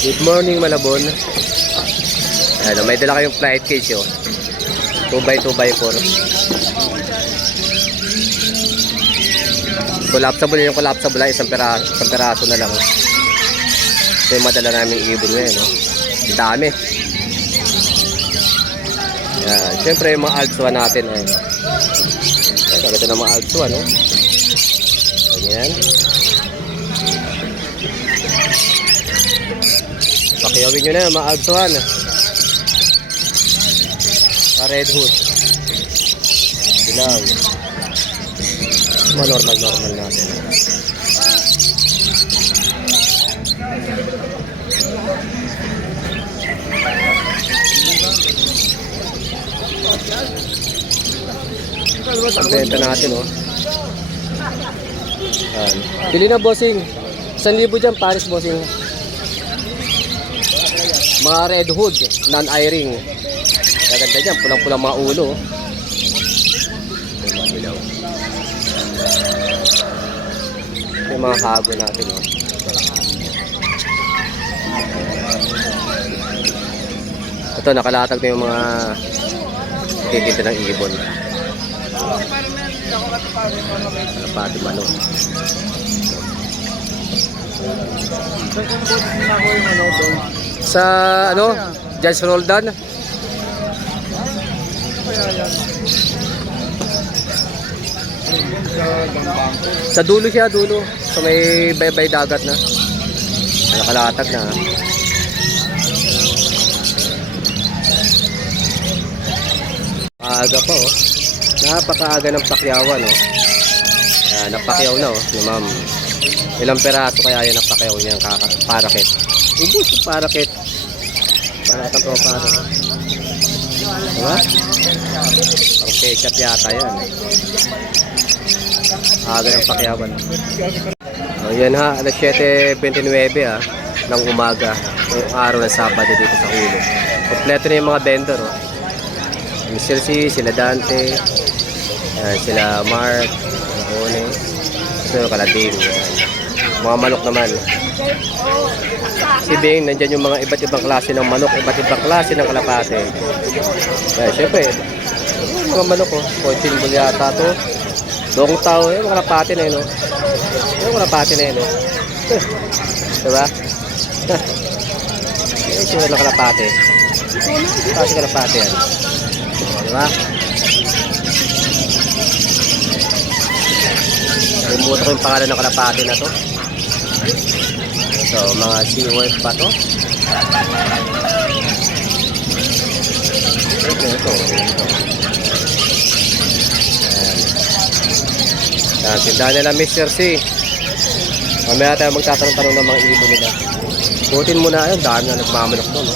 Good morning, Malabon. Ano, may dala kayong flight cage, oh. 2x2x4. Collapsible yung collapsible ay isang peraso na lang. Ito yung madala namin ibon ngayon, no? Ang dami. Yan. Siyempre yung mga Altswan natin, ayun, no? Ito na mga Altswan, no? Ganyan. Pakiyawin nyo na yung mga Altswan. Red hood. Bilang. Mga normal natin. Pagbenta natin, oh. Pili na, bossing. 1,000 dyan, Paris, bossing. Mga red hood, non-eye-ring. Gaganda dyan, pulang-pulang mga ulo. Yung mga hago natin, oh. Ito, nakalatag na yung mga titinda ng ibon. Kalapati manok. Sa ano? Judge Roldan. Sa dulo siya, dulo. So may baybay dagat na. Nakalatag na. Aga pa, oh. Napakaaga ng pakyawan, oh. Napakyaw na, oh, ni ma'am. Ilang peraso kaya yan napakyaw niya parakit. Ubus yung parakit. Parakit ang tropa. Diba? Ang ketchup yata yan. Aga ng pakyawan. Oh, yan ha, alas 7:29 ng umaga. Yung araw ng Sabado dito sa ulo. Kompleto na yung mga vendor, oh. Mr. C, sila Dante, sila Mark, One, ito Kalading, mga manok naman. Si Bing, nandyan yung mga iba't ibang klase ng manok, iba't ibang klase ng kalapate. Siyempre, mga manok, oh, Cochin Bull yata to, Dong Tao, yung kalapate na yun, no? Yung kalapate na yun, no? Diba? Yung sura ng kalapate. Kasi kalapate yan. Diba? Limutan ko yung pangalan ng kalapati na to. So, mga seaworth pa to. Ito. Ayan. Tindahan nila Mr. C. Mamaya tayo magtatanong-tanong ng mga ibon nila. Butin muna yun. Dami na nagmamanok to, no?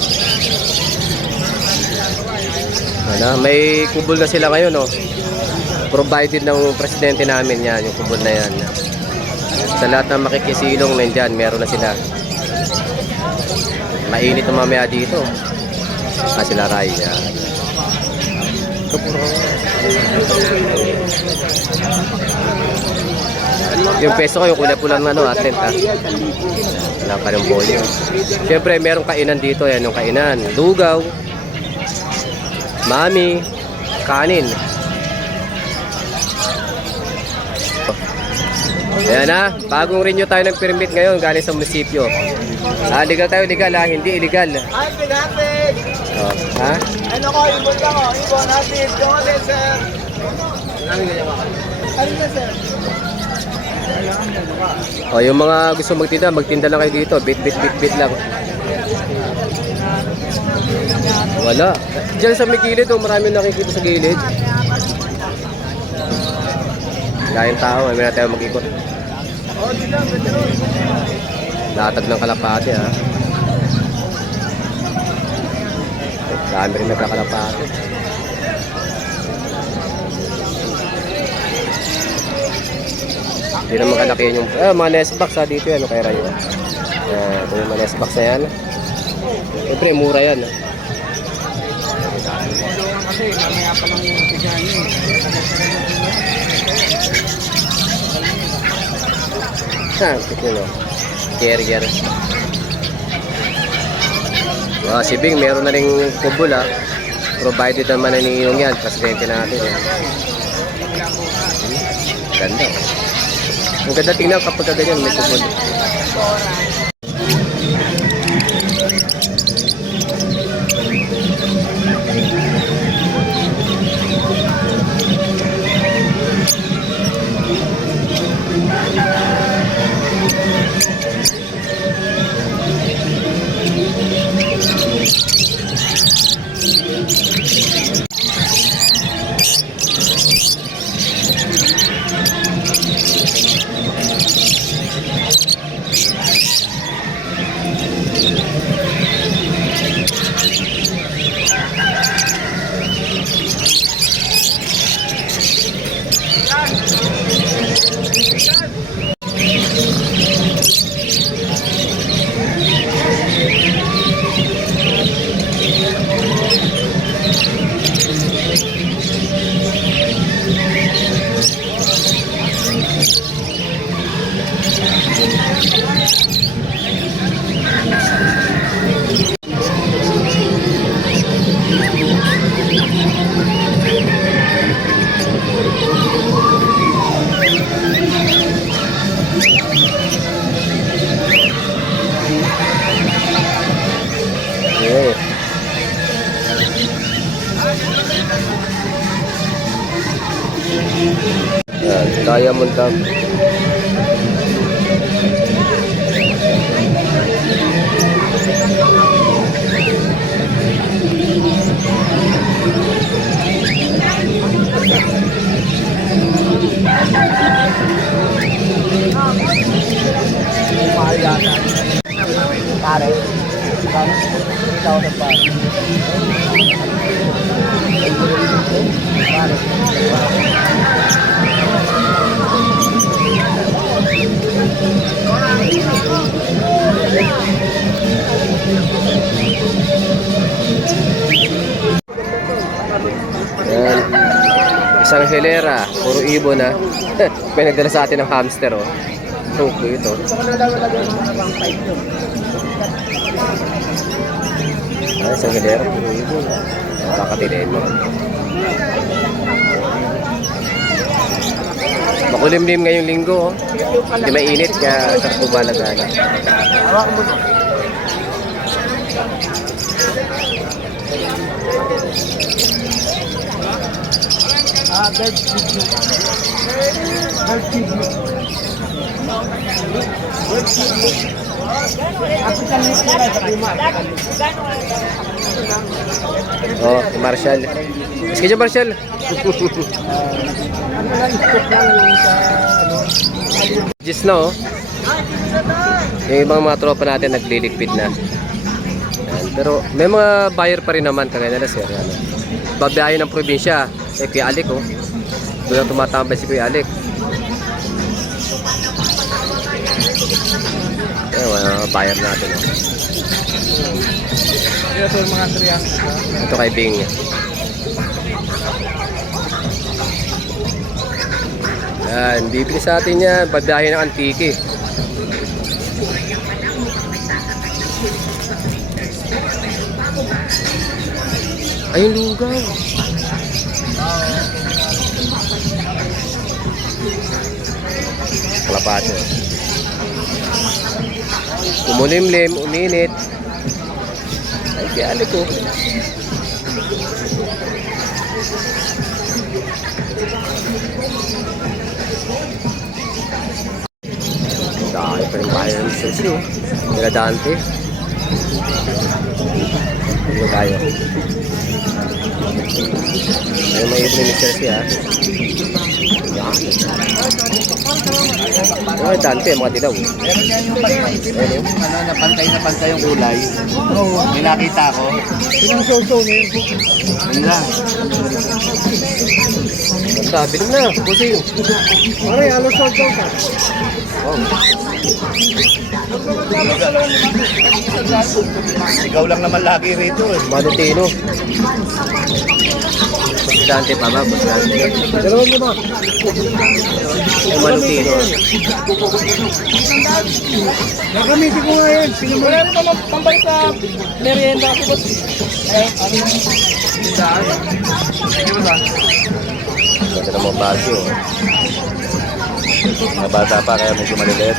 Ano, may kubol na sila ngayon, no? Provided ng presidente namin yan, yung kubol na yan. Sa lahat ng makikisilong nandyan, meron na sila. Mainit na mamaya dito. Sila Ray yan. Yung peso ko, yung kulay pulang ano, atlet, ha? Wala pa rin polio. Siyempre, merong kainan dito, yan yung kainan. Lugaw, mami, kanin. Ayan na, bagong renew tayo ng permit ngayon galing sa munisipyo. Legal tayo, legal ha, hindi illegal. Hapid, hapid! Oh, ha? Ano ko, ibon lang o, ibon, hapid. Yung ulit, sir. Ano na, sir? Oh, yung mga gusto magtinda lang kayo dito. Bit lang. Wala. Diyan sa may gilid, oh, marami nakikita sa gilid. Dahil tao, may na tayo mag-ikot. Latag ng kalapate, ha. Dami rin nagkakalapate. Hindi naman kalakihin yung mga nest box, ha, dito yan, kay Rayo. Ito yung mga nest box na yan. Siyempre, mura yan, ha. Kasi mamaya pa lang yung bigyan niyo. Ito no. Carrier. Si Bing, meron na rin kubol ah. Provided naman na ni Iyong yan, presidente natin. Ganda. Ang ganda tingnan kapag ganyan, may kubol. Diamond Dam. Pare. Ikaw na pa. Yan. Isang hilera, puro ibon na. May nagdala sa atin ng hamster oh. Ito. Isang hilera, puro ibon. Nakakatilayin mo. Makulimlim ngayong linggo oh. Hindi mainit kaya kumalaga. Hawak mo na. Bird kidney. Bird kidney. Bird kidney. African nila sa lima. Oh, si Marshall. Sige dyan, Marshall. Ano lang, stock lang yung sa Just na oh. Yung ibang mga tropa natin nagliligpit na. Yan. Pero may mga buyer pa rin naman kagaya nila sir. Ano. Babiyahe ng probinsya. Kuya Alec oh. Doon ang tumatambay si Kuya Alec. Mga buyer natin oh. ito yung mga 300. Ito kay Bing. Yan, bibili sa atin yan. Babiyahe ng Antique. Ayun, lugaw. Kalapato. Kumulimlim, uminit. Ay, kaya ko. Dahil pa rin bahay ng Mr. C. Nila Dante. Ano tayo? Ayun, may ibon ni Mr. C ha. Ay, Dante, mga dilaw. Meron niya yung pantay na pantay yung kulay. Oo. May nakita ko. Sinang show na yun? Yun lang. Sabi na, pusing. Pare, halos show ka. Wow. Ikaw lang naman lagi rito eh. Manutino. Boss Dante pa ba? Boss Dante. 2,000. Yung Malutino. Gagamitin ko nga yan. Wala rin naman pambay sa merienda kasi boss. Ano yung daan? Ganda ng mga bagyo. Mga bata pa kaya medyo maliliit.